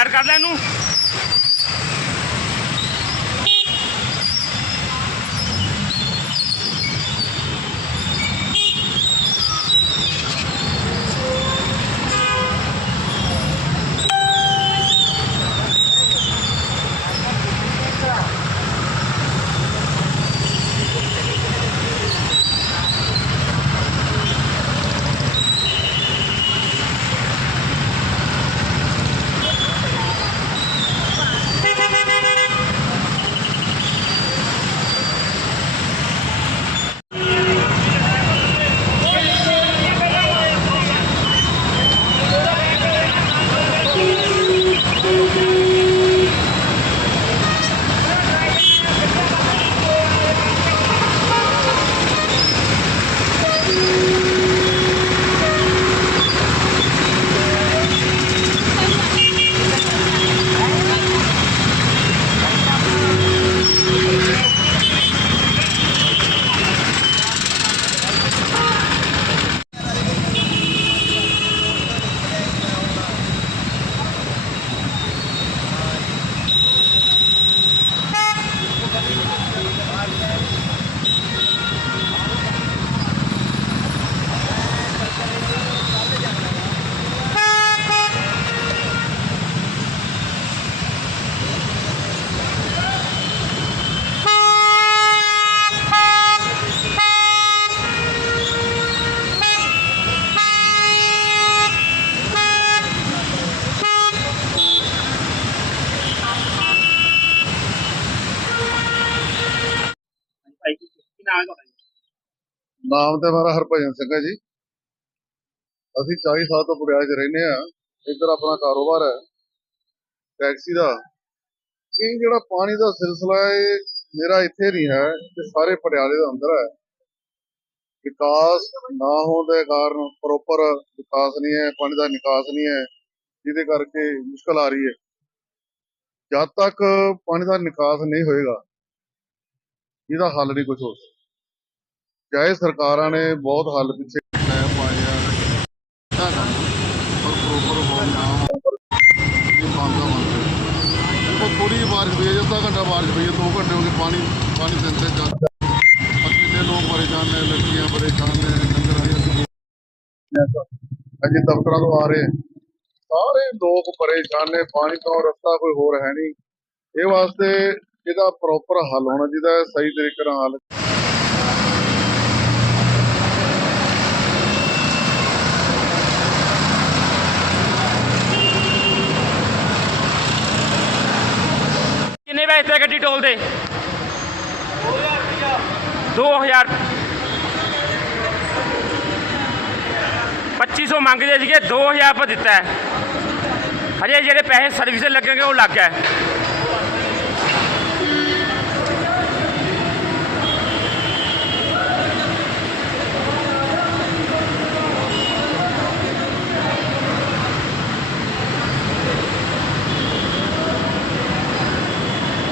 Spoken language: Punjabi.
ਤਿਆਰ ਕਰ ਲੈ ਇਹਨੂੰ। ਨਾਮ ਤੇ ਮੇਰਾ ਹਰਭਜਨ ਸਿੰਘ ਹੈ ਜੀ। ਅਸੀਂ 40 ਸਾਲ ਤੋਂ ਪਟਿਆਲੇ 'ਚ ਰਹਿੰਦੇ ਆ ਇੱਧਰ ਆਪਣਾ ਕਾਰੋਬਾਰ ਹੈ। ਟੈਕਸੀ ਦਾ। ਇਹ ਜਿਹੜਾ ਪਾਣੀ ਦਾ ਸਿਲਸਿਲਾ ਇਹ ਮੇਰਾ ਇੱਥੇ ਨਹੀਂ ਹੈ ਤੇ ਸਾਰੇ ਪਟਿਆਲੇ ਦੇ ਅੰਦਰ ਹੈ। ਵਿਕਾਸ ਨਾ ਹੋਣ ਦੇ ਕਾਰਨ ਪ੍ਰੋਪਰ ਵਿਕਾਸ ਨਹੀਂ ਹੈ, ਪਾਣੀ ਦਾ ਨਿਕਾਸ ਨਹੀਂ ਹੈ, ਜਿਹਦੇ ਕਰਕੇ ਮੁਸ਼ਕਲ ਆ ਰਹੀ ਹੈ। ਜਦ ਤੱਕ ਪਾਣੀ ਦਾ ਨਿਕਾਸ ਨਹੀਂ ਹੋਏਗਾ, ਇਹਦਾ ਹੱਲ ਨਹੀਂ ਕੁਝ ਹੋ ਸਕਦਾ। ਚਾਹੇ ਸਰਕਾਰਾਂ ਨੇ ਬਹੁਤ ਹੱਲ ਪਿੱਛੇ ਲੈ ਪਾਇਆ ਤਾਂ ਪਰ ਪ੍ਰੋਪਰ ਹੋ ਨਾ ਇਹ ਮੰਗਦਾ ਮੰਗਦੇ ਉਹ ਥੋੜੀ ਬਾਰਿਸ਼ ਪਈ ਹੈ ਅੱਧਾ ਘੰਟਾ ਬਾਰਿਸ਼ ਪਈ ਹੈ 2 ਘੰਟੇ ਹੋ ਗਏ ਪਾਣੀ ਪਾਣੀ ਦਿਨ ਤੇ ਚੱਲ ਪਰ ਲੋਕ ਪਰੇਸ਼ਾਨ ਨੇ, ਲੜਕੀਆਂ ਪਰੇਸ਼ਾਨ ਨੇ ਡੰਗਰ ਆਏ ਅਜੇ ਦਫ਼ਤਰਾਂ ਤੋਂ ਆ ਰਹੇ। ਸਾਰੇ ਲੋਕ ਪਰੇਸ਼ਾਨ ਨੇ, ਪਾਣੀ ਤੋਂ ਰਸਤਾ ਕੋਈ ਹੋਰ ਹੈ ਨਹੀਂ। ਇਹ ਵਾਸਤੇ ਇਹਦਾ ਪ੍ਰੋਪਰ ਹੱਲ ਹੋਣਾ ਚਾਹੀਦਾ ਸਹੀ ਤਰੀਕੇ ਨਾਲ ਹੱਲ ਕਿੰਨੇ ਪੈਸੇ ਗੱਡੀ ਟੋਲ ਦੇ 2000 2500 ਮੰਗਦੇ ਸੀਗੇ 2000 ਰੁਪਏ ਦਿੱਤਾ ਹੈ ਹਜੇ ਜਿਹੜੇ ਪੈਸੇ ਸਰਵਿਸ ਲੱਗਣਗੇ, ਉਹ ਲੱਗ ਗਿਆ ਹੈ।